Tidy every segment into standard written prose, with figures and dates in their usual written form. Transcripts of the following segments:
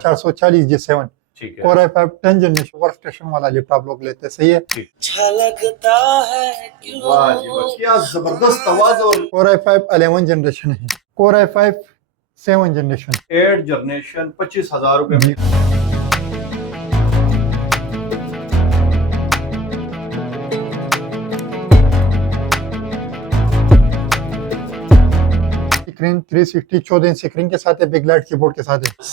440G7 ठीक है। Core i5 10 generation work station वाला लैपटॉप लोग लेते हैं, सही है। छलकता है क्यों। वाह जी वाह, क्या जबरदस्त आवाज। और Core i5 11 जनरेशन है, Core i5 7 जनरेशन 8 जनरेशन 25,000 रुपए में। स्क्रीन 360 14 इंच स्क्रीन के साथ है, बिग लाइट कीबोर्ड के साथ है।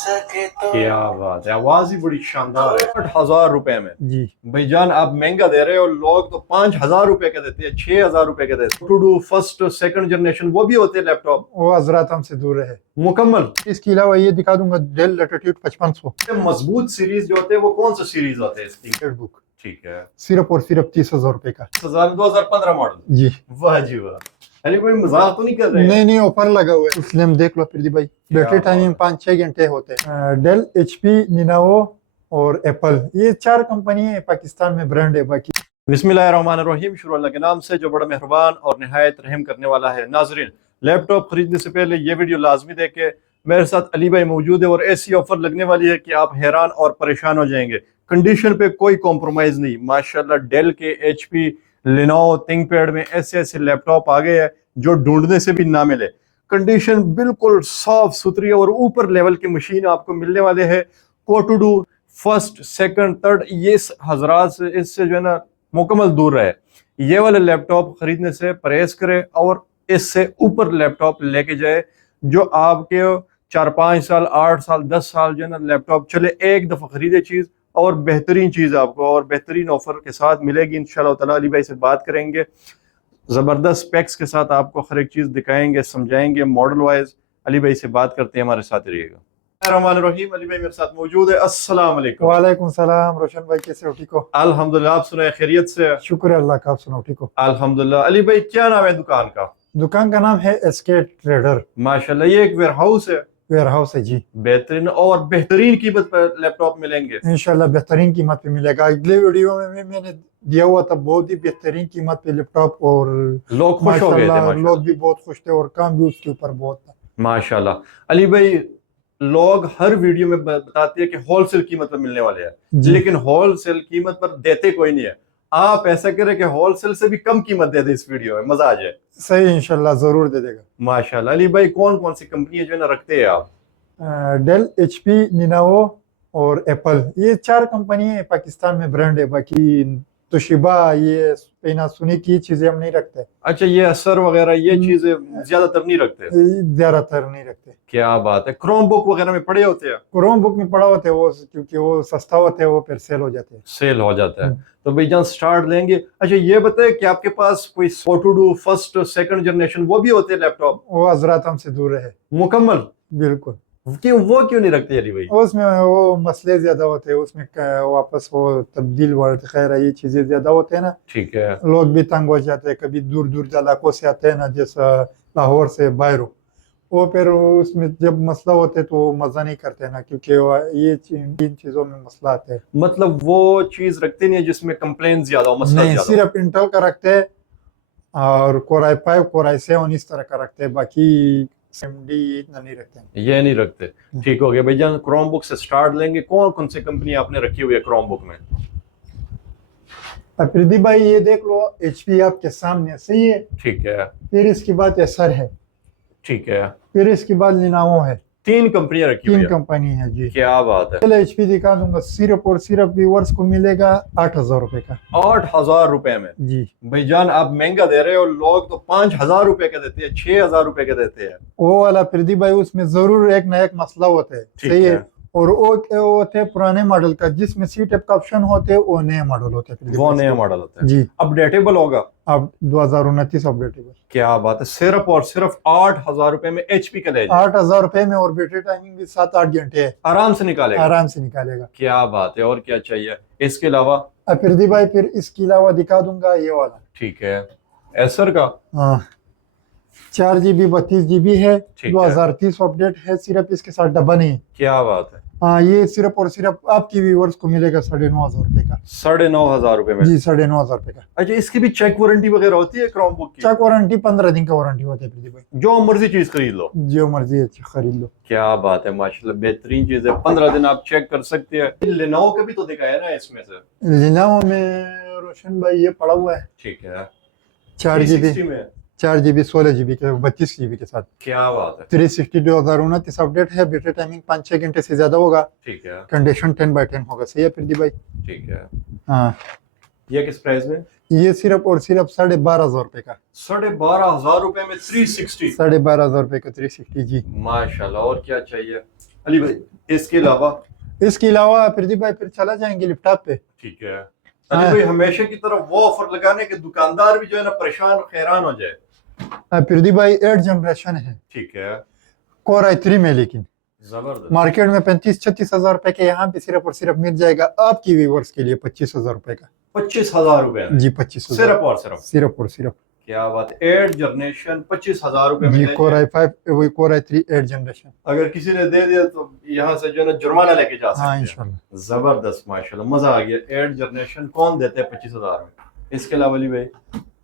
क्या बात है, आवाज ही बड़ी शानदार है। 8,000 रुपए में जी भाईजान, आप महंगा दे रहे हो। लोग तो 5,000 रुपए के देते हैं, 6,000 रुपए के देते हैं। टू डू फर्स्ट सेकंड जनरेशन वो भी होते हैं लैपटॉप वो हजरात हमसे दूर रहे। मुकम्मल। इसके अलावा ये दिखा दूंगा डेल लैटिट्यूड 5500 मजबूत सीरीज जो होते हैं वो कौन सा सीरीज होते हैं इसकी? नोटबुक, ठीक है। सिर्फ और सिर्फ 30,000 रुपए का। 2015 मॉडल। जी वाह जी वाह। अरे कोई मजाक तो नहीं कर रहे हैं? नहीं ऑफर लगा हुआ है, इसलिए हम देख लो फिर भाई। बैटरी टाइमिंग 5-6 घंटे होते हैं। डेल, HP, लिनोवो और एप्पल, ये 4 कंपनी है पाकिस्तान में, ब्रांड है। बाकी बिस्मिल्लाहिर्रहमानिर्रहीम, शुरू अल्लाह के नाम से जो बड़ा मेहरबान और निहायत रहम करने वाला है। नाजरीन, लैपटॉप खरीदने से पहले ये वीडियो लाजमी देखें। मेरे साथ अली भाई मौजूद है और ऐसी ऑफर लगने वाली है कि आप हैरान और परेशान हो जाएंगे। कंडीशन पे कोई कॉम्प्रोमाइज नहीं। माशाल्लाह डेल के, HP, लिनोवो, थिंकपैड में ऐसे ऐसे लैपटॉप आ गए हैं जो ढूंढने से भी ना मिले। कंडीशन बिल्कुल साफ सुथरी और ऊपर लेवल की मशीन आपको मिलने वाले है। कोटुडू फर्स्ट सेकंड थर्ड, ये हजरात से इससे जो है ना मुकम्मल दूर रहे। ये वाले लैपटॉप खरीदने से परहेज करें और इससे ऊपर लैपटॉप लेके जाए जो आपके 4-5 साल 8 साल 10 साल जो है ना लैपटॉप चले। एक दफा खरीदे चीज और बेहतरीन चीज आपको और बेहतरीन ऑफर के साथ मिलेगी इंशाल्लाह ताला। अली भाई से बात करेंगे, जबरदस्त स्पेक्स के साथ आपको हर एक चीज दिखाएंगे, समझाएंगे मॉडल वाइज। अली भाई से बात करते हैं, हमारे साथ रहिएगा। रहमानिर्रहीम, अली भाई मेरे साथ मौजूद है। अस्सलाम वालेकुम। वालेकुम सलाम। रोशन भाई कैसे हो, ठीक हो? अल्हम्दुलिल्लाह, आप सुनाए खैरियत से? शुक्र है अल्लाह का, आप सुनाओ ठीक हो? अल्हम्दुलिल्लाह। अली भाई क्या नाम है दुकान का? दुकान का नाम है SK ट्रेडर। माशाल्लाह, ये एक वेयरहाउस है। वेयरहाउस है जी। बेहतरीन और बेहतरीन कीमत पर लैपटॉप मिलेंगे इंशाल्लाह बेहतरीन कीमत पे मिलेगा। अगले वीडियो में मैंने दिया हुआ था बहुत ही बेहतरीन कीमत पे लैपटॉप, और लोग खुश हो गए थे माशाल्लाह माशाल्लाह। लोग भी बहुत खुश थे और काम भी उसके ऊपर बहुत था माशाल्लाह। अली भाई, लोग हर वीडियो में बताते हैं कि होलसेल कीमत पर मिलने वाले हैं, जी। लेकिन होलसेल कीमत पर देते कोई नहीं है। आप ऐसा करें कि होलसेल से भी कम कीमत दे दे इस वीडियो में, मजा आ जाए। सही, इंशाल्लाह जरूर दे देगा। माशाल्लाह। अली भाई, कौन कौन सी कंपनी जो है ना रखते हैं आप? डेल, HP, लिनोवो और एप्पल, ये 4 कंपनी है पाकिस्तान में, ब्रांड है। बाकी तोशिबा, ये पैनासोनिक, ये चीजें हम नहीं रखते। अच्छा, ये असर वगैरह ये चीजें ज्यादातर नहीं रखते? ज्यादातर नहीं रखते। क्या बात है। क्रोम बुक वगैरह में पड़े होते हैं? क्रोम बुक में पड़ा होते हैं वो, क्योंकि वो सस्ता होते हैं, वो फिर सेल हो जाते हैं। सेल हो जाता है तो भाई जान स्टार्ट लेंगे। अच्छा, ये बताए कि आपके पास कोई टू फर्स्ट सेकंड जनरेशन वो भी होते हैं लैपटॉप? वो हजरात हमसे दूर रहे मुकम्मल। बिल्कुल। क्यों नहीं रखते अली भाई? उसमें वो मसले ज्यादा होते हैं, उसमें वापस वो तब्दील वर्ड खैर ये चीजें ज्यादा होते हैं ना। ठीक है। लोग भी तंग हो जाते हैं, कभी दूर दूर इलाकों से आते हैं ना, जैसा लाहौर से बाहरों, वो फिर उसमें जब मसला होते हैं तो वो मजा नहीं करते ना, क्योंकि ये इन चीजों में मसला आते हैं। मतलब वो चीज रखते नहीं है जिसमें कंप्लेन ज्यादा हो, मसला नहीं, ज्यादा सिर्फ इंटेल का रखते हैं और Core i5 Core i7 इस तरह का रखते हैं। बाकी AMD इतना नहीं रखते हैं। ये नहीं रखते। ठीक हो गया भाई जान, क्रोम बुक से स्टार्ट लेंगे। कौन कौन सी कंपनी आपने रखी हुई है क्रोम बुक में? अफरीदी भाई, ये देख लो, HP आपके सामने, सही है। ठीक है। फिर इसके बाद एसर है, ठीक है। फिर इसके बाद लिनोवो है। 3 कंपनियां रखी हुई 3 है। कंपनी है जी। क्या बात है। पहले HP दिखा दूंगा, सिर्फ और सिर्फ व्यूअर्स को मिलेगा 8,000 रुपए का। 8,000 रुपए में जी भाईजान, आप महंगा दे रहे हो। लोग तो 5,000 रुपए के देते हैं, 6,000 रुपए के देते हैं। वो वाला फिरदी भाई, उसमें जरूर एक ना एक मसला होता है, ठीक सही है। है। और वो होते हैं पुराने मॉडल का, जिसमें C टाइप का ऑप्शन होते हैं, वो नए मॉडल होते हैं फिरदी वो भाई नया से। मॉडल होता है जी, अपडेटेबल होगा। अब 2029 अपडेटेबल। क्या बात है। सिर्फ और सिर्फ 8,000 रुपए में HP का ले जाए। 8,000 रुपए में, और बैटरी टाइमिंग भी 7-8 घंटे है, आराम से निकालेगा। आराम से निकालेगा। क्या बात है। और क्या चाहिए इसके अलावा? फिरदी भाई, फिर इसके अलावा दिखा दूंगा ये वाला। ठीक है। एसर का? हाँ, 4 GB 32 GB है, ठीक है। 2030 अपडेट है, सिर्फ इसके साथ डब्बा नहीं है। क्या बात है। हाँ, ये सिर्फ और सिर्फ आपकी व्यूवर्स को मिलेगा 9,500 रुपये का। 9,500 रुपए में। जी, 9,500 रुपये का। अच्छा, इसकी भी चेक वारंटी वगैरह होती है क्रोम बुक की? चेक वारंटी 15 दिन का वारंटी होता है प्रदीप भाई। जो मर्जी चीज खरीद लो, जो मर्जी है खरीद लो। क्या बात है, माशाल्लाह बेहतरीन चीज है। 15 दिन आप चेक कर सकते हैं। लेनोवो का भी तो दिखाया ना इसमें से। लिनोवो में रोशन भाई ये पड़ा हुआ है, ठीक है, 4 GB 360 में। 4 GB 16 GB के 32 GB के साथ। क्या बात है, 360 2029 अपडेट है। बैटरी टाइमिंग 5-6 घंटे से ज्यादा होगा। ठीक है, कंडीशन 10/10 होगा। सही है प्रदीप भाई? ठीक है। हाँ, ये किस प्राइस में? ये सिर्फ और सिर्फ 12,500 रुपये का। 12,500 रुपए में 360। 12,500 रुपये का 360 जी। माशाल्लाह, और क्या चाहिए अली भाई इसके अलावा? इसके अलावा प्रदीप भाई फिर चला जाएंगे लैपटॉप पे। ठीक है अली भाई, हमेशा की तरह वो ऑफर लगाने के दुकानदार भी जो है ना परेशान और हैरान हो जाए। प्रदीप भाई 8 जनरेशन है, ठीक है, कोर i3 में, लेकिन जबरदस्त। मार्केट में 35-36 हजार रुपए के, यहाँ पे सिर्फ और सिर्फ मिल जाएगा आपकी व्यूवर्स के लिए 25,000 रुपए का। 25,000 रुपए में? जी, 25,000 सिर्फ और सिर्फ? सिर्फ और सिर्फ। क्या बात है, 8 जनरेशन 25,000 रुपए में जी, ले कोर जाइए। i5 वही कोर i3 8 जनरेशन। अगर किसी ने दे दिया तो यहाँ से जो है ना जुर्माना लेके जा सकते हाँ हैं। इंशाल्लाह। जबरदस्त, माशाल्लाह, मजा आ गया। 8 जनरेशन कौन देते हैं 25,000 में? इसके अलावा अली भाई?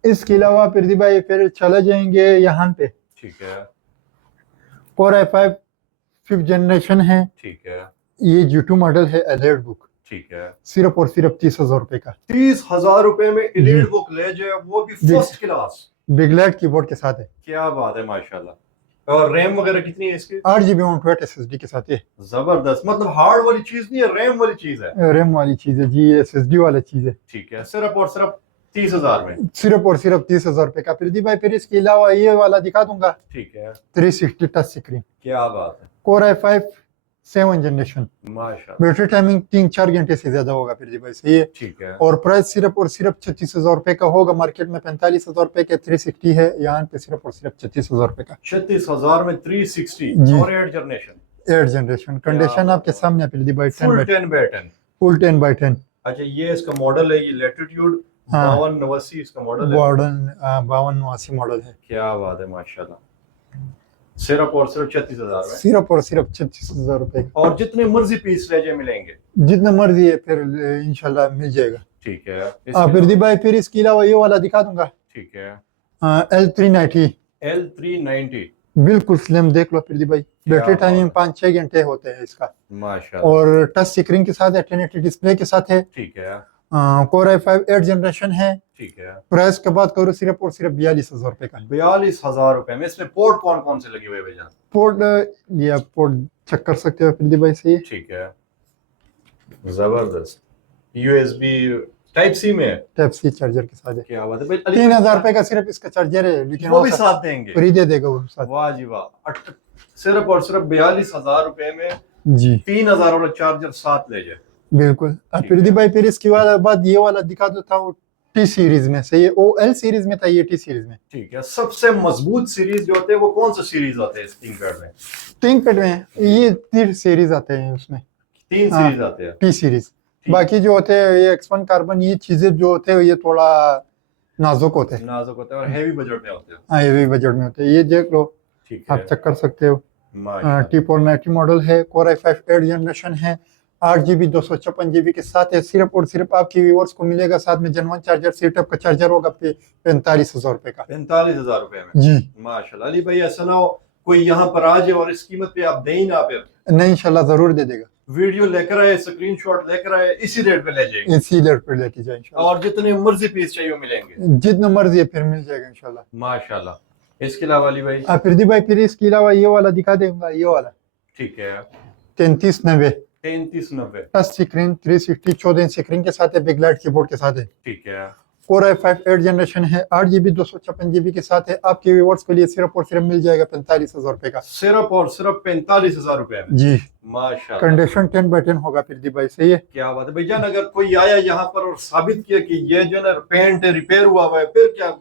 इसके अलावा प्रदीप भाई फिर चला जाएंगे यहाँ पे। ठीक है, कोर i5 5th जनरेशन है। ठीक है, ये G2 मॉडल है, एलेट बुक। ठीक है। सिर्फ और सिर्फ 30,000 रुपए का। 30,000 रुपए में जी। एलीट बुक ले जाए, वो भी जी। First class. बिगलैट कीबोर्ड के साथ है। क्या बात है, माशाल्लाह। और रैम वगैरह कितनी है इसकी? 8 GB 128 SSD के साथ है। जबरदस्त, मतलब हार्ड वाली चीज नहीं है, रैम वाली चीज है। रैम वाली चीज है जी, SSD वाला चीज है। ठीक है, सिर्फ और सिर्फ 30,000 में। सिर्फ और सिर्फ 30,000 रुपए का प्रदीप भाई। फिर इसके अलावा ये वाला दिखा दूंगा, ठीक है, 360 टच स्क्रीन। क्या बात है, कोर i5 7th जनरेशन। माशाल्लाह। बैटरी टाइमिंग 3-4 घंटे से ज्यादा होगा प्रदीप भाई। सही है। ठीक है, और प्राइस सिर्फ और सिर्फ 36,000 रुपए का होगा। मार्केट में 45,000 रुपए के 360 है, यहाँ पे सिर्फ और सिर्फ 36,000 रुपए का। 36,000 में 360 जी। और 8 जनरेशन। 8 जनरेशन। कंडीशन आपके सामने प्रदीप भाई, फुल 10/10। फुल 10/10। अच्छा, ये इसका मॉडल है, ये लैटिट्यूड हाँ। 5289 इसका मॉडल है। मॉडल 5289 मॉडल है। क्या बात है, माशाल्लाह। सिर्फ और सिर्फ 36,000 में। सिर्फ और सिर्फ 36,000 रुपए का। और जितने मर्जी पीस ले जाए मिलेंगे। जितना मर्जी है फिर इंशाल्लाह मिल जाएगा। ठीक है, प्रदीप भाई फिर इसके अलावा ये वाला दिखा दूंगा, ठीक है, L390। L390। बिल्कुल स्लिम, देख लो प्रदीप भाई। बैटरी टाइमिंग 5-6 घंटे होते हैं इसका। माशाल्लाह। और टच स्क्रीन के साथ है, 1080 डिस्प्ले के साथ है। ठीक है, कोर i5 8 जनरेशन है। ठीक है। प्राइस की बात करूँ सिर्फ और सिर्फ 42,000 रुपए का। 42,000 रुपए में। इसमें पोर्ट कौन कौन से लगे हुए हैं भैया? पोर्ट ये आप पोर्ट चेक कर सकते हो प्रदीप भाई। सही है। ठीक है, जबरदस्त। USB टाइप सी में है। टाइप सी चार्जर के साथ है। क्या बात है भाई। 3,000 रुपए का सिर्फ इसका चार्जर है, लेकिन वो भी साथ देंगे? फ्री दे देगा वो साथ। वाह जी वाह। सिर्फ और सिर्फ 42,000 रुपए में जी 3,000 वाला चार्जर साथ ले जाए। बिल्कुल। प्रदीप भाई फिर इसके बाद ये वाला दिखा देता हूँ, T सीरीज में। सही है। वो L सीरीज में था, ये T सीरीज में। ठीक है, सबसे मजबूत सीरीज जो होते हैं वो कौन सा सीरीज होते हैं इस थिंकपैड में? थिंकपैड में ये 3 सीरीज आते हैं उसमें। 3 हाँ। सीरीज आते हैं। T series. ठीक। बाकी जो होते हैं ये X1 कार्बन, ये चीजें जो होते हैं ये थोड़ा नाजुक होते हैं। नाजुक होते हैं और हैवी बजट में होते हैं। हाँ, ये भी बजट में होते हैं। ये देख लो, ठीक आप है, चेक कर सकते हो। माशाल्लाह। T490 मॉडल है। कोर i5 8 जनरेशन है। 8 GB 256 GB के साथ है। सिर्फ और सिर्फ आपके व्यूअर्स को मिलेगा साथ में जेनवन चार्जर, सेटअप का चार्जर होगा 45,000 रुपए का। 45,000 रुपए में। जी माशाल्लाह। अली भाई ऐसा ना हो कोई यहाँ पर आ जाए और इस कीमत पे आप दे ही ना, फिर नहीं, इंशाल्लाह जरूर दे देगा। वीडियो लेकर आए, स्क्रीनशॉट लेकर आए, इसी रेट पे ले जाएंगे। इसी रेट पे लेके जाए इंशाल्लाह। और जितने मर्जी पीस चाहिए वो मिलेंगे। जितना मर्जी है फिर मिल जाएगा इंशाल्लाह। माशाल्लाह। इसके अलावा अली भाई? प्रदीप भाई फिर इसके अलावा ये वाला दिखा देगा, ये वाला ठीक है, 3390 3390। टच स्क्रीन 360 14 स्क्रीन के साथ है, बिग लाइट कीबोर्ड के साथ है। ठीक है, कोर i5 8 जनरेशन है। 8 GB 256 GB के साथ है। आपके व्यूअर्स के लिए सिर्फ और सिर्फ मिल जाएगा 45,000 रुपए का। सिर्फ और सिर्फ 45,000 रुपए में। जी माशाल्लाह। कंडीशन 10/10 होगा प्रदीप भाई। सही है। क्या बात है भैया। अगर कोई आया यहाँ पर और साबित किया कि ये जो है ना पेंट रिपेयर हुआ हुआ है, फिर क्या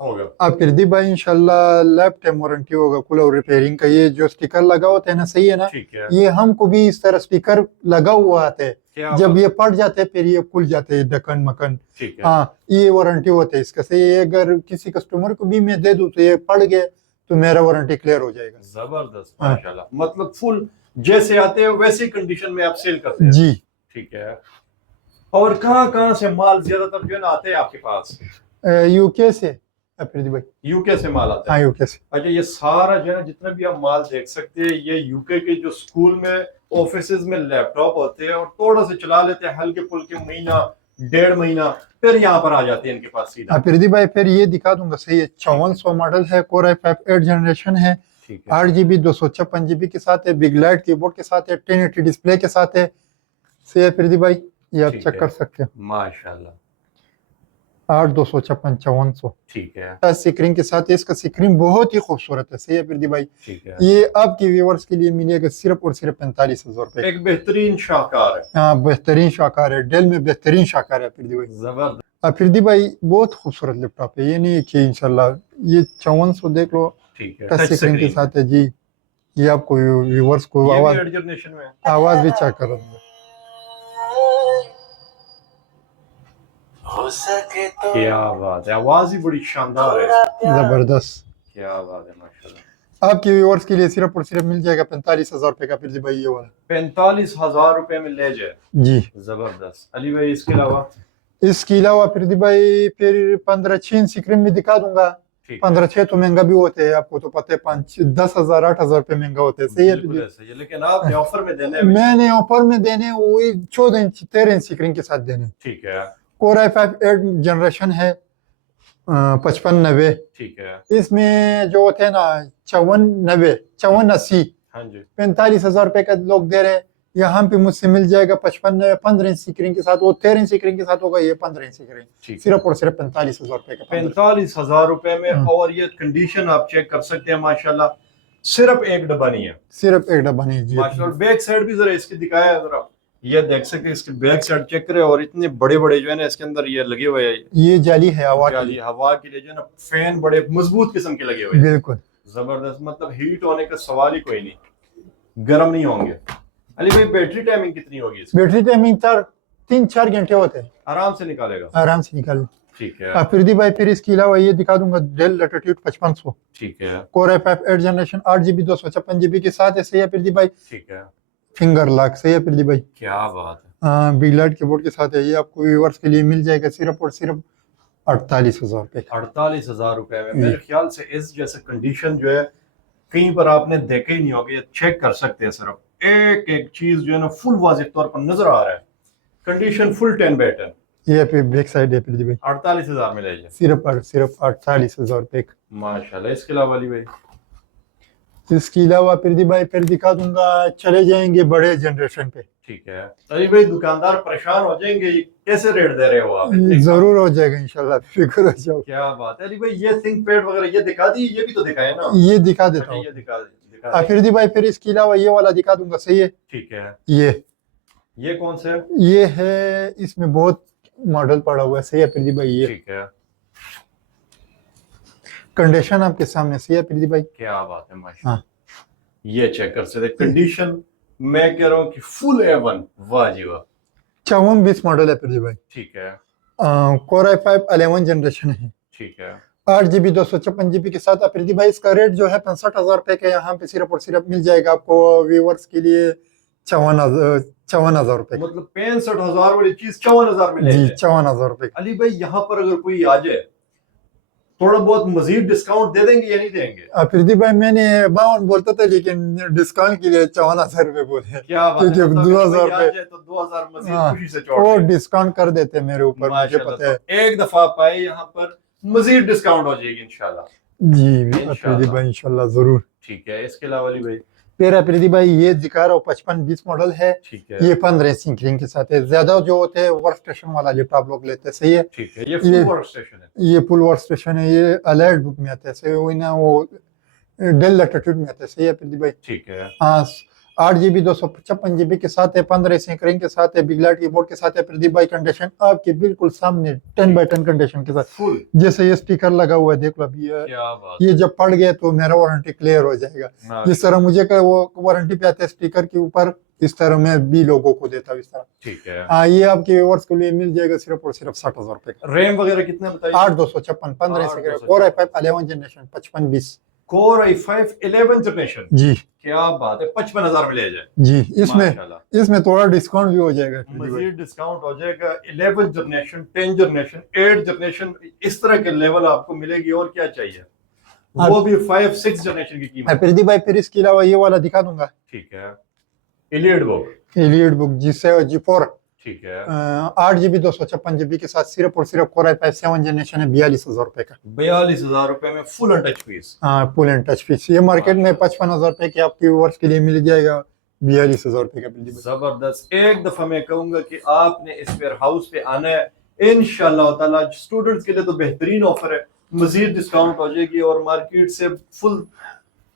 होगा? प्रदीप भाई इंशाल्लाह लाइफ टाइम वारंटी होगा कूलर और रिपेयरिंग का। ये जो स्टिकर लगा होता है ना, सही है ना, ठीक है, ये हमको भी इस तरह स्टिकर लगा हुआ आता है। क्या जब बात- ये फट जाते हैं फिर ये खुल जाते हैं ढक्कन मकन। ठीक है, हाँ, ये वारंटी होता है इसका। सही है। अगर किसी कस्टमर को भी मैं दे दूं तो ये पड़ गए तो मेरा वारंटी क्लियर हो जाएगा। जबरदस्त। हाँ। माशाल्लाह, मतलब फुल जैसे आते हैं वैसी कंडीशन में आप सेल करते हैं। जी। ठीक है। और कहाँ कहाँ से माल ज्यादातर जो है ना आते हैं आपके पास? यूके से अफरीदी भाई। यूके से माल आता हाँ है। यूके से। अच्छा, ये सारा जो है ना जितना भी आप माल देख सकते हैं ये यूके के जो स्कूल में ऑफिसेज में लैपटॉप होते हैं और थोड़ा से चला लेते हैं हल्के फुल्के, महीना 1.5 महीना, फिर यहाँ पर आ जाते हैं इनके पास सीधा। अफरीदी भाई फिर ये दिखा दूंगा सही है। 5400 मॉडल है, कोर i5 8 जनरेशन है, ठीक है। 8 GB 256 GB के साथ है, बिग लाइट कीबोर्ड के साथ है, 1080 डिस्प्ले के साथ है। सही है अफरीदी भाई, ये आप ठीक चेक है। कर सकते हैं। माशाल्लाह। 8 256 5400 ठीक है। टच स्क्रीन के साथ है। इसका स्क्रीन बहुत ही खूबसूरत है। सही है अफरीदी भाई, ठीक है। ये आपके व्यूवर्स के लिए मिलेगा सिर्फ और सिर्फ 45,000 रुपए। एक बेहतरीन शाहकार है। हाँ बेहतरीन शाहकार है, डेल में बेहतरीन शाहकार है अफरीदी भाई। जबरदस्त। अफरीदी भाई बहुत खूबसूरत लैपटॉप है, ये नहीं है कि इंशाल्लाह। ये 5400 देख लो, ठीक है। टच स्क्रीन के साथ है जी। ये आपको व्यूवर्स को ये भी आवाज 8 जनरेशन में है। आवाज भी चेक करो। हो सके तो क्या बात है, आवाज ही बड़ी शानदार है। थोड़ा प्यार जबरदस्त। क्या बात है, माशाल्लाह। आपके व्यूवर्स के लिए सिर्फ और सिर्फ मिल जाएगा 45,000 रुपए का अफरीदी भाई, ये वाला। 45,000 रुपए में ले जाए। जी। जबरदस्त। अली भाई इसके अलावा? इसके अलावा अफरीदी भाई फिर 15 स्क्रीन में दिखा दूंगा। ठीक है। 15 तो महंगा भी होते हैं, आपको तो पता है। 5-10,000 8,000 रुपए महंगा होते हैं। सही है बिल्कुल अफरीदी? ऐसा ही है, लेकिन आपने ऑफर में देने हैं। मैंने ऑफर में देने वही 14 इंच 13 इंच स्क्रीन के साथ देने। ठीक है। कोर i5 8 जनरेशन है, 5590। ठीक है। इसमें जो होते हैं ना 5490 5480, हाँ जी। 45,000 रुपए का लोग दे रहे हैं। यहाँ पे मुझसे मिल जाएगा 5590 15 इंच स्क्रीन के साथ। वो 13 इंच स्क्रीन के साथ होगा, ये 15 इंच स्क्रीन। ठीक। सिर्फ और सिर्फ 45,000 रुपए का। 45,000 रुपए में। हाँ। और ये कंडीशन आप चेक कर सकते हैं माशाल्लाह। सिर्फ एक डब्बा नहीं है सिर्फ एक डब्बा नहीं जी। माशाल्लाह। बैक साइड भी जरा इसकी दिखाया है जरा, ये देख सकते हैं इसके बैक साइड चेक करें। और इतने बड़े बड़े जो है ना इसके अंदर ये लगे हुए हैं, ये जाली है हवा के जाली लिए। हवा के लिए जो है ना, फैन बड़े मजबूत किस्म के लगे हुए हैं। बिल्कुल जबरदस्त, मतलब हीट होने का सवाल ही कोई नहीं, गर्म नहीं होंगे। अली भाई बैटरी टाइमिंग कितनी होगी इसकी? बैटरी टाइमिंग 3-4 घंटे होते हैं, आराम से निकालेगा। आराम से निकाल। ठीक है। अफरीदी भाई फिर इसके अलावा ये दिखा दूंगा डेल लैटिट्यूड 5500, ठीक है। Core i5 8 generation, 8 GB 256 GB के साथ है। सही है अफरीदी भाई, ठीक है। Finger lock. सही है अफरीदी भाई, क्या बात है। बिग लाइट कीबोर्ड के साथ है। ये आपको व्यूअर्स के लिए मिल जाएगा सिर्फ और सिर्फ 48,000 रुपए का। 48,000 रुपए में मेरे ख्याल से इस जैसे कंडीशन जो है कहीं पर आपने देखे ही नहीं होगे। ये चेक कर सकते हैं, सिर्फ एक एक चीज जो है ना फुल वाज़ेह तौर पर नजर आ रहा है। Condition full 10/10। ये पे बैक साइड है अफरीदी भाई, 48,000 में ले जाए। सिर्फ और सिर्फ 48,000 रुपए का। माशाल्लाह। इसके अलावा अली भाई? इसके अलावा अफरीदी भाई फिर दिखा दूंगा, चले जाएंगे बड़े जनरेशन पे। ठीक है। अली भाई दुकानदार परेशान हो जाएंगे, ये कैसे रेट दे रहे हो आप इतने कम? जरूर हो जाएगा इंशाल्लाह, फिक्र हो जाओ। क्या बात है अली भाई। ये थिंक पैड वगैरह ये दिखा दी, ये भी तो दिखाए ना। ये दिखा देता अच्छा, हूँ ये दिखा दिखा दी। अफरीदी भाई। फिर इसके अलावा ये वाला दिखा दूंगा। सही है, ठीक है। ये कौन से है? ये है, इसमें बहुत मॉडल पड़ा हुआ है। सही है अफरीदी भाई, ये ठीक है। कंडीशन आपके सामने। सही है अफरीदी भाई। क्या बात है, माशाल्लाह। हाँ। ये चेक कर सकते कंडीशन, मैं कह रहा हूँ कि फुल A1। वाह जी वाह। 5420 मॉडल है अफरीदी भाई, ठीक है। कोर i5 11 जनरेशन है, ठीक है। 8 GB 256 GB के साथ। अफरीदी भाई इसका रेट जो है 65,000 रुपए का यहाँ पे सिर्फ और सिर्फ मिल जाएगा आपको व्यूवर्स के लिए 54,000 रुपए का। मतलब 65,000 वाली चीज 54,000 में ले जी जाए। 54,000 रुपए का। अली भाई यहाँ पर अगर कोई आ जाए थोड़ा बहुत मजीद डिस्काउंट दे देंगे या नहीं देंगे? अफरीदी भाई मैंने 52 बोलता था, लेकिन डिस्काउंट के लिए 54,000 रुपए बोले। क्या बात है, क्योंकि मतलब 2,000 कोई आ रुपए जाए तो 2,000 मजीद हाँ, खुशी से वो चौड़ दें। डिस्काउंट कर देते हैं मेरे ऊपर, मुझे माशाल्लाह। पता है। तो एक दफा पाए यहाँ पर मजीद डिस्काउंट हो जाएगी इंशाल्लाह। जी अफरीदी भाई इंशाल्लाह जरूर। ठीक है। इसके अलावा अली भाई? फिर अफरीदी भाई ये दिखा रहा हूँ 5520 मॉडल है, ठीक है। ये 15 स्क्रीन के साथ है। ज्यादा जो होते हैं वर्क स्टेशन वाला लैपटॉप लोग लेते हैं। सही है, ठीक है। ये फुल ये- वर्क स्टेशन है। ये फुल वर्क स्टेशन है। ये अलर्ट बुक में आता है। सही वही ना, वो डेल लैटिट्यूड में आता है। सही है अफरीदी भाई। ठीक है। हाँ 8 GB 256 GB के साथ है, 15 स्क्रीन के साथ है, बिग लाइट कीबोर्ड के साथ है। प्रदीप भाई कंडीशन आपके बिल्कुल सामने 10/10 कंडीशन के साथ। फुल। जैसे ये स्टिकर लगा हुआ है, देख लो अभी क्या बात ये जब पड़ गया तो मेरा वारंटी क्लियर हो जाएगा। है। जिस तरह मुझे वो वारंटी पे आता है स्टिकर के ऊपर, इस तरह मैं भी लोगों को देता हूँ इस तरह। ठीक है। हाँ ये आपके व्यूअर्स के लिए मिल जाएगा सिर्फ और सिर्फ 60,000 रुपए का। रैम वगैरह कितना बताइए? 8 256 15 8 screen, 256 core i5 11 generation 5520 core i5 11 generation, जी क्या बात है, 55,000 में ले जाए जी। इसमें माशाल्लाह। इसमें थोड़ा डिस्काउंट भी हो जाएगा फिर भी भाई। मजीद डिस्काउंट हो जाएगा। 11 जनरेशन, 10 जनरेशन, 8 जनरेशन, इस तरह के लेवल आपको मिलेगी। और क्या चाहिए, वो भी 5-6 जनरेशन की कीमत। प्रदीप भाई फिर इसके अलावा ये वाला दिखा दूंगा, ठीक है, एलियड बुक, एलियड बुक G4, ठीक है, 8 GB 256 GB के साथ सिर्फ और सिर्फ Core i5 7 जनरेशन है, 42,000 रुपए का। 42,000 रुपए में फुल एंड टच पीस। हाँ फुल एंड टच पीस। ये मार्केट में 55,000 रुपए के आपके व्यूअर्स के लिए मिल जाएगा, 42,000 रुपए का प्रदीप भाई। जबरदस्त। एक दफा मैं कहूंगा कि आपने इस वेयर हाउस पे आना है इंशाल्लाह ताला। स्टूडेंट्स के लिए तो बेहतरीन ऑफर है, मजीद डिस्काउंट हो जाएगी और मार्केट से फुल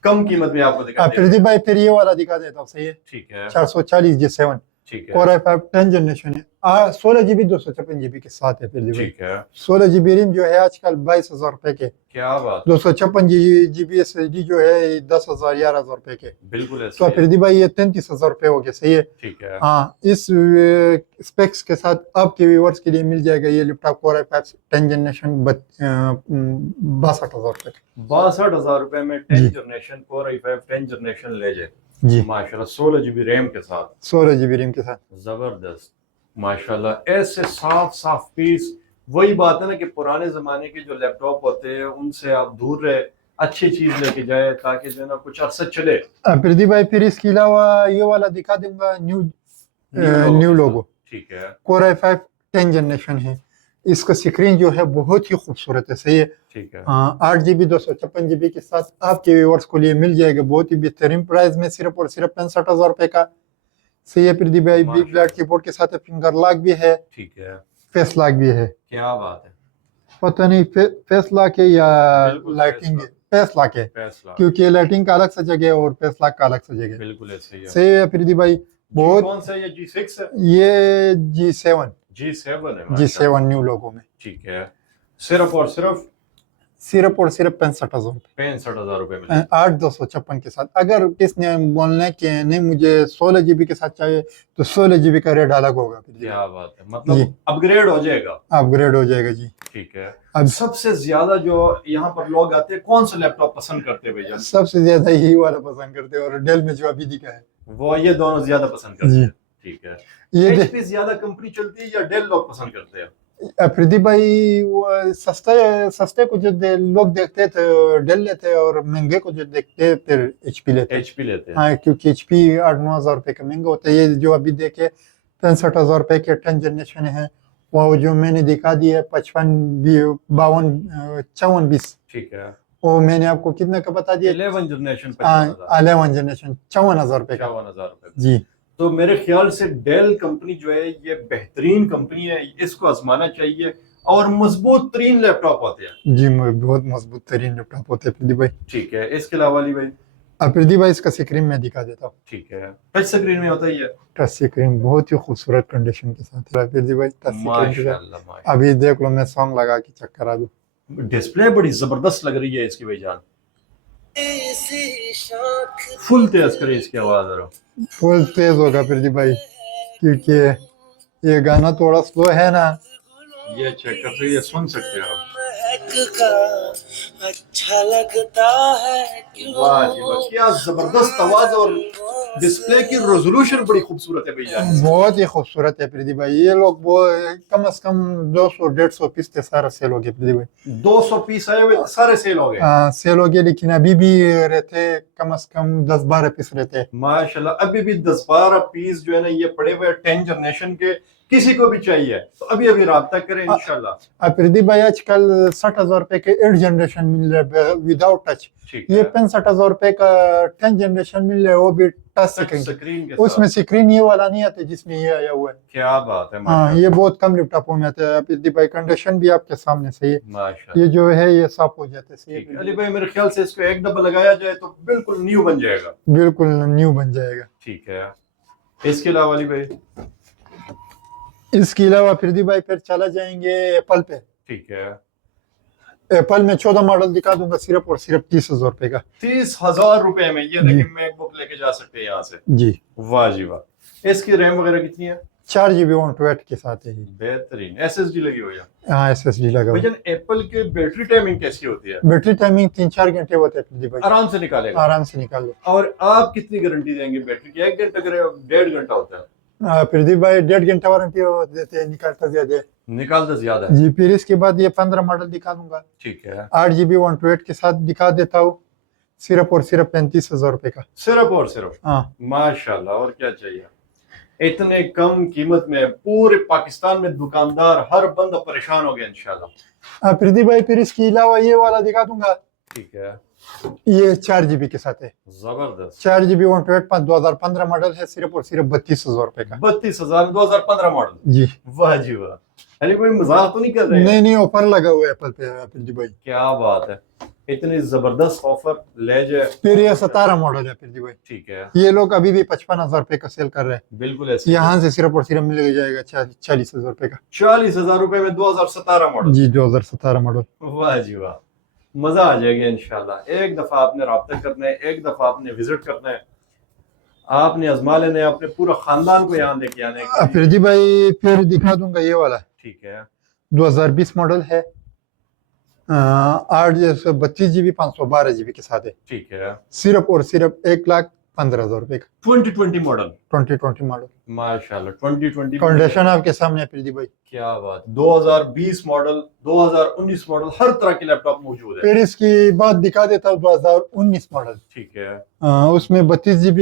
कम कीमत में आपको दिखा देंगे। प्रदीप भाई फिर ये वाला दिखा देता हूँ, सही है, ठीक है, 440 G7, ठीक है, Core i5 10 जनरेशन है, 16 GB 256 GB के साथ है प्रदीप भाई। ठीक है, 16 GB रैम जो है आजकल 22,000 रुपए के, क्या बात, 256 GB SSD जो है 10,000 11,000 रुपए के। बिल्कुल तो ऐसे ही है। प्रदीप भाई ये 33,000 रुपए हो गए, सही है। ठीक है, हाँ, इस स्पेक्स के साथ आपके व्यूअर्स के लिए मिल जाएगा ये लैपटॉप Core i5 10 जनरेशन 62,000 रुपए का। 62,000 रुपए में 10 जी। जनरेशन Core i5 10 जनरेशन ले जाए जी, माशाल्लाह, 16 GB रैम के साथ। 16 GB रैम के साथ। जबरदस्त माशाल्लाह। ऐसे साफ साफ पीस। वही बात है ना कि पुराने जमाने के जो लैपटॉप होते हैं उनसे आप दूर रहे, अच्छी चीज लेके जाए ताकि जो है ना कुछ अरसा चले। प्रदीप भाई फिर इसके अलावा ये वाला दिखा दूंगा, न्यू लोगो, ठीक है, Core i5 10 जनरेशन है। इसका स्क्रीन जो है बहुत ही खूबसूरत है, सही है। ठीक है, 8 GB 256 GB के साथ आपके व्यूअर्स को लिए मिल जाएगा बहुत ही बेहतरीन प्राइस में, सिर्फ और सिर्फ 65,000 रुपए का। सही है प्रदीप भाई, बिग ब्लैक कीबोर्ड के साथ फिंगर लॉक भी है, ठीक है, फेस लॉक भी है। क्या बात है, पता नहीं फेस लॉक है या बिल्कुल लाइटिंग है, फेस लॉक है, फैसला क्योंकि लाइटिंग का अलग सा जगह है और फेस लॉक का अलग सा जगह है। बिल्कुल ऐसे ही है। सही है प्रदीप भाई, बहुत। कौन सा है, ये G6 है? ये G7 G7 है G7 न्यू लोगो में, ठीक है, सिर्फ और सिर्फ सिर्फ और सिर्फ 65,000 रुपए, 65,000 रुपए में। 8,256 के साथ। अगर किसने बोलना है कि नहीं मुझे 16 GB के साथ चाहिए तो 16 GB का रेट अलग होगा, क्या बात है, जी। मतलब अपग्रेड हो जाएगा। अपग्रेड हो जाएगा जी। ठीक है। अब सबसे ज्यादा जो यहाँ पर लोग आते हैं कौन सा लैपटॉप पसंद करते हैं भैया? सबसे ज्यादा यही वाला पसंद करते हैं, और डेल में जो अभी दिखा है वो ये दोनों ज्यादा पसंद करते जी। हैं। ठीक है। ये HP ज्यादा कंपनी चलती है या डेल लोग पसंद करते हैं? प्रदीप भाई, वो सस्ते को जो लोग देखते हैं तो डेल लेते हैं, और महंगे को जो देखते हैं फिर HP लेते हैं। HP लेते हैं। हाँ, क्योंकि HP 8-9 हज़ार रुपए का महंगा होता है। ये जो अभी देखे 65,000 रुपए के 10 जनरेशन है, वो जो मैंने दिखा दिया 55 52 54 20, ठीक है। वो मैंने आपको कितने का बता दिया? 11 जनरेशन 11 जनरेशन 54,000 रुपए का 54,000 रुपए। जी। तो मेरे ख्याल से डेल कंपनी जो है ये बेहतरीन कंपनी है, इसको आजमाना चाहिए और मजबूत तरीन लैपटॉप होते हैं जी, बहुत मजबूत तरीन लैपटॉप होते हैं प्रदीप भाई। ठीक है। इसके अलावा अली भाई? प्रदीप भाई इसका स्क्रीन में दिखा देता हूँ। ठीक है, टच स्क्रीन में होता ही है। टच स्क्रीन बहुत ही खूबसूरत कंडीशन के साथ है प्रदीप भाई, टच स्क्रीन के साथ। माशाल्लाह। अभी देख लो, मैं सॉन्ग लगा के चेक करा दूं। डिस्प्ले बड़ी जबरदस्त लग रही है इसकी भाईजान। फुल तेज करे इसकी आवाज जरा। फुल तेज होगा प्रदीप भाई, क्योंकि ये गाना थोड़ा स्लो है ना। ये चेक करते ये सुन सकते हो आप। अच्छा लगता है वाह जी वाह, क्या जबरदस्त आवाज और डिस्प्ले की रेजोल्यूशन बड़ी खूबसूरत है भैया। बहुत ही खूबसूरत है प्रदीप भाई। ये लोग वो कम से कम 200-150 पीस के सारा सेल हो गए प्रदीप भाई। 200 पीस आए हुए सारे सेल हो गए। सेल हो गए, लेकिन अभी भी रहते कम से कम 10-12 पीस रहते हैं माशाल्लाह। अभी भी 10-12 पीस जो है ना ये पड़े हुए 10 जनरेशन के। किसी को भी चाहिए तो अभी अभी राब्ता करें इंशाल्लाह। प्रदीप भाई आजकल 60,000 रुपए के 8 जनरेशन मिल रहा है विदाउट टच। ठीक ये है। 65,000 रुपए का 10 जनरेशन मिल रहा है, वो भी टच स्क्रीन। स्क्रीन के उसमें साथ। स्क्रीन ये वाला नहीं आता जिसमें ये आया हुआ है। क्या बात है, हाँ, माशाल्लाह। ये बहुत कम लैपटॉपों में आता है प्रदीप भाई। कंडीशन भी आपके सामने सही है, माशाल्लाह। ये जो है ये साफ हो जाता है, सही ठीक है। है। अली भाई मेरे ख्याल से इसको एक डब्बा लगाया जाए तो बिल्कुल न्यू बन जाएगा। बिल्कुल न्यू बन जाएगा। ठीक है। इसके अलावा अली भाई? इसके अलावा प्रदीप भाई फिर चला जाएंगे एप्पल पे। ठीक है। एप्पल में 14 मॉडल दिखा दूंगा, सिर्फ और सिर्फ 30,000 रुपए का। 30,000 रुपए में ये जी। देखिए मैकबुक लेके जा सकते हैं यहाँ से। जी। वाह जी वाह। इसकी रैम वगैरह कितनी है? 4 GB 128 के साथ है ये। बेहतरीन SSD लगी हुई है। हाँ SSD लगा हुआ है। भाईजान एप्पल के बैटरी टाइमिंग कैसी होती है? बैटरी टाइमिंग 3-4 घंटे होते हैं प्रदीप भाई, आराम से निकालेगा? आराम से निकाल लो। और आप कितनी गारंटी देंगे बैटरी की? 1 घंटा करे 1.5 घंटा होता है? प्रदीप भाई 1.5 घंटा वारंटी देते हैं, निकालता ज्यादा है। निकालता ज्यादा है जी। फिर इसके बाद ये 15 मॉडल दिखा दूंगा, ठीक है। 8 GB 128 के साथ दिखा देता हूँ, सिर्फ और सिर्फ 35,000 रुपए का। सिर्फ और सिर्फ? हाँ माशाल्लाह, और क्या चाहिए। इतने कम कीमत में पूरे पाकिस्तान में दुकानदार हर बंदा परेशान हो गया इंशाल्लाह। प्रदीप भाई फिर इसके अलावा ये वाला दिखा दूंगा, ठीक है। ये 4 GB के साथ है, जबरदस्त। 4 GB 128 2015 मॉडल है, सिर्फ और सिर्फ 32,000 रुपए का। 32,000 2015 मॉडल? जी। वाह जी वाह। अरे कोई मजाक तो नहीं कर रहे? नहीं नहीं, ऑफर लगा हुआ है एप्पल पे प्रदीप भाई। क्या बात है, इतनी जबरदस्त ऑफर ले जाए। फिर ये 17 मॉडल है प्रदीप भाई, ठीक है। ये लोग अभी भी 55,000 रुपए का सेल कर रहे हैं। बिल्कुल ऐसे यहाँ से सिर्फ और सिर्फ मिल जाएगा 40,000 रुपए का। 40,000 रुपए में 2017 मॉडल? जी 2017 मॉडल। वाह जी वाह, मजा आ जाएगा इंशाल्लाह। एक दफा आपने राब्ता करना है, एक दफा आपने विजिट करना है, आपने आजमा लेना है, अपने पूरा खानदान को यहाँ लेके आने के लिए। प्रदीप भाई फिर दिखा दूंगा ये वाला, ठीक है। 2020 मॉडल है, 32 GB 512 GB के साथ है, ठीक है। सिर्फ और सिर्फ 1,15,000 रुपए का। 2020 मॉडल? 2020 मॉडल। माशाल्लाह 2020 कंडीशन आपके सामने है प्रदीप भाई। क्या बात। 2020 मॉडल, 2019 मॉडल, हर तरह के लैपटॉप मौजूद है। फिर इसकी बात दिखा देता हूँ 2019 मॉडल। ठीक है। उसमें 32 GB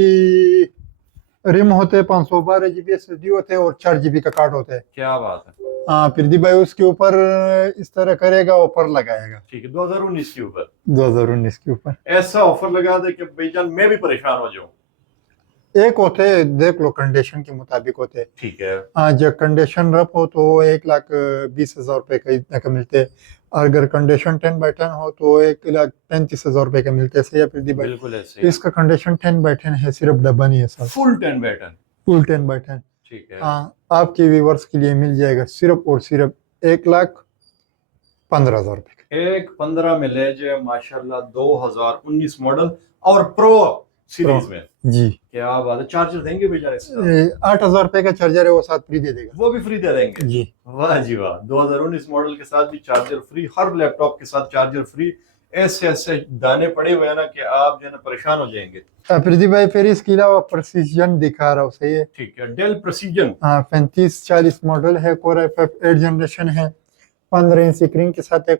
रिम होते हैं, 512 GB SSD होते हैं और 4 GB का कार्ड होता है। क्या बात है। हाँ प्रदीप भाई उसके ऊपर इस तरह करेगा, ऑफर लगाएगा। ठीक है, 2019 के ऊपर? 2019 के ऊपर ऐसा ऑफर लगा दे कि भाईजान मैं भी परेशान हो जाऊं। एक होते देख लो, कंडीशन के मुताबिक होते हैं। ठीक है। हाँ जब कंडीशन रफ हो तो 1,20,000 रुपए का इतना का मिलते हैं, और अगर कंडीशन 10/10 हो तो 1,35,000 रुपए का मिलते हैं। सही है प्रदीप भाई? बिल्कुल ऐसे। इसका कंडीशन 10/10 है, सिर्फ डब्बा नहीं है सर, फुल 10/10? फुल 10/10। ठीक है। हाँ आपके व्यूवर्स के लिए मिल जाएगा सिर्फ और सिर्फ 1,15,000 रुपए का। 1,15 में ले जाए माशाल्लाह। 2019 मॉडल और प्रो सीरीज में। जी। क्या बात है। चार्जर देंगे भैया इसका? 8,000 रुपए का चार्जर है, वो साथ फ्री दे देगा। वो भी फ्री दे देंगे? जी। वाह जी वाह। 2019 मॉडल के साथ भी चार्जर फ्री, हर लैपटॉप के साथ चार्जर फ्री। ऐसे ऐसे दाने पड़े हुए हैं ना कि आप जो है ना परेशान हो जाएंगे। प्रदीप भाई फिर इसके अलावा प्रेसिजन दिखा रहा हूँ, सही है? ठीक है। Dell precision? हाँ 3540 मॉडल है, कोर i5 8 जनरेशन है, 15 इंच स्क्रीन के साथ है,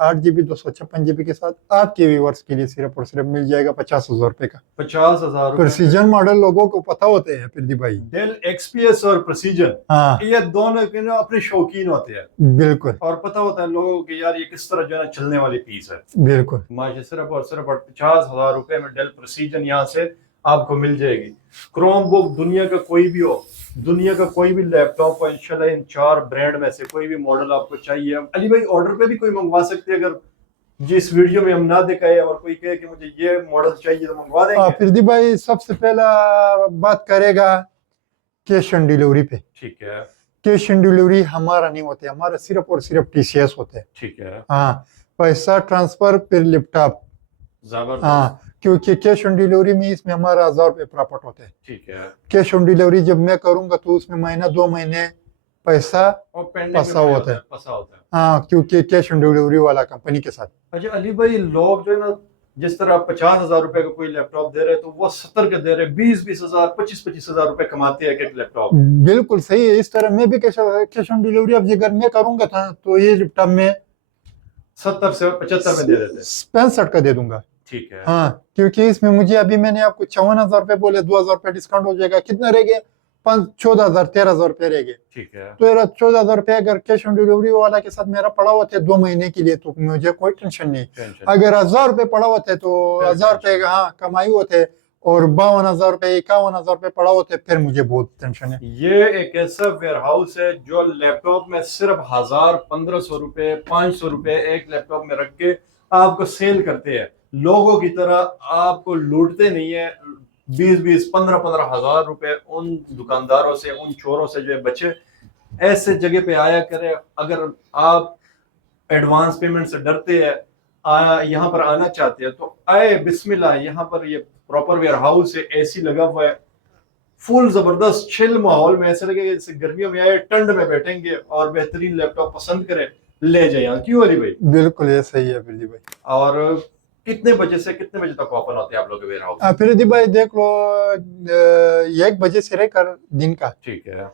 8 GB 256 GB के साथ। आपके व्यूवर्स के लिए सिर्फ और सिर्फ मिल जाएगा 50,000 रुपए का। 50,000 रुपए? प्रेसिजन मॉडल लोगों को पता होते हैं प्रदीप भाई। डेल XPS और प्रेसिजन, हाँ ये दोनों के ना अपने शौकीन होते हैं, बिल्कुल और पता होता है लोगों को यार ये किस तरह जो है ना चलने वाली पीस है। बिल्कुल। माशा सिर्फ और सिर्फ 50,000 रुपए में डेल प्रेसिजन यहाँ से आपको मिल जाएगी। क्रोम बुक दुनिया का कोई भी हो, दुनिया का कोई भी लैपटॉप हो, इंशाल्लाह इन 4 ब्रांड में से कोई भी मॉडल आपको चाहिए, अली भाई ऑर्डर पे भी कोई मंगवा सकते हैं। अगर जिस वीडियो में हम ना दिखाए और कोई कहे कि मुझे ये मॉडल चाहिए तो मंगवा देंगे? प्रदीप भाई सबसे पहला बात करेगा कैश ऑन डिलीवरी पे। ठीक है। कैश ऑन डिलीवरी हमारा नहीं होते, हमारा सिर्फ और सिर्फ TCS होते हैं। ठीक है। हाँ पैसा ट्रांसफर फिर लैपटॉप। जबरदस्त। हाँ क्योंकि कैश ऑन डिलीवरी में इसमें हमारा 1,000 रुपये प्रॉफिट होते हैं। ठीक है। कैश ऑन डिलीवरी जब मैं करूंगा तो उसमें महीना 2 महीने पैसा और पेंडिंग फंसा में होता है। फंसा होता है। हाँ क्योंकि कैश ऑन डिलीवरी वाला कंपनी के साथ। अच्छा अली भाई, लोग जो है ना जिस तरह 50,000 रुपए का कोई लैपटॉप दे रहे हैं तो वो 70 के दे रहे हैं, 20,000 25,000 रुपए कमाते हैं एक लैपटॉप। बिल्कुल सही है, इस तरह मैं भी कैश ऑन डिलीवरी अब अगर मैं करूंगा था तो ये लैपटॉप में 70 से 75 में दे देते हैं। 65 का दे दूंगा। ठीक है। हाँ क्योंकि इसमें मुझे अभी मैंने आपको 54,000 रुपये बोले, 2,000 रुपये डिस्काउंट हो जाएगा, कितना रह गया? 14,000 13,000 रुपये रह गए। ठीक है। तो 14,000 रुपये अगर कैश ऑन डिलीवरी वाला के साथ मेरा पड़ा हुआ था 2 महीने के लिए तो मुझे कोई टेंशन नहीं। अगर 1,000 रुपये पड़ा हुआ थे तो 1,000 रुपये हाँ कमाई होते, और 52,000 रुपये 51,000 रुपये पड़ा होते फिर मुझे बहुत टेंशन है। ये एक ऐसा वेयरहाउस है जो लैपटॉप में सिर्फ 1,000 1,500 रुपए 500 रुपए एक लैपटॉप में रख के आपको सेल करते हैं। लोगों की तरह आपको लूटते नहीं है। 20-20 15-15 हजार रुपए उन दुकानदारों से, उन चोरों से जो है बचे। ऐसे जगह पे आया करें। अगर आप एडवांस पेमेंट से डरते हैं, यहाँ पर आना चाहते हैं तो आए बिस्मिल्लाह। यहाँ पर ये प्रॉपर वेयर हाउस है, AC लगा हुआ है, फुल जबरदस्त चिल माहौल में, ऐसे लगेगा जैसे गर्मियों में आए ठंड में बैठेंगे और बेहतरीन लैपटॉप पसंद करें ले जाए यहाँ। क्यों अली भाई? बिल्कुल ये सही है फिरदी भाई। और कितने बजे से कितने बजे तक ओपन होते हैं आप लोग के वेयर हाउस? फिरदी भाई देख लो 1 बजे से लेकर दिन का, ठीक है,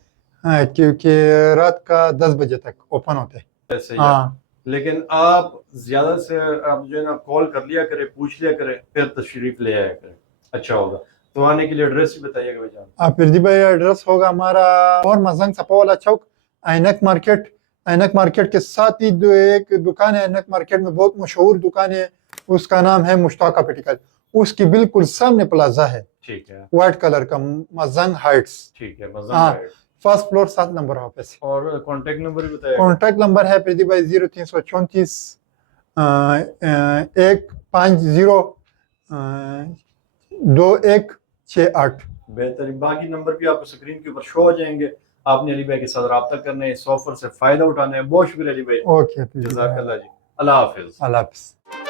हाँ, क्योंकि रात का 10 बजे तक ओपन होते हैं। ऐसे ही है। हाँ लेकिन आप ज्यादा से आप जो है ना कॉल कर लिया करें, पूछ लिया करें, फिर तशरीफ ले आया करें, अच्छा होगा। तो आने के लिए एड्रेस भी बताइएगा भाईजान। फिरदी भाई एड्रेस होगा हमारा और मजंग सपा चौक, ऐनक मार्केट। ऐनक मार्केट के साथ ही एक दुकान है ऐनक मार्केट में, बहुत मशहूर दुकान है, उसका नाम है मुश्ताक ऑप्टिकल। उसकी बिल्कुल सामने प्लाजा है, ठीक है, व्हाइट कलर का, मजंग हाइट्स। ठीक है, हाँ, मजा। First floor 7 number office. और कांटेक्ट नंबर भी बताइएगा। कॉन्टैक्ट नंबर है प्रदीप भाई 0334 150 2168। बेहतरीन, बाकी नंबर भी आपको स्क्रीन के ऊपर शो हो जाएंगे। आपने अली भाई के साथ रब्ता करना है, इस ऑफर से फायदा उठाना है। बहुत शुक्रिया अली भाई, ओके जज़ाकल्लाह जी। अल्लाह हाफिज। अल्लाह हाफिज।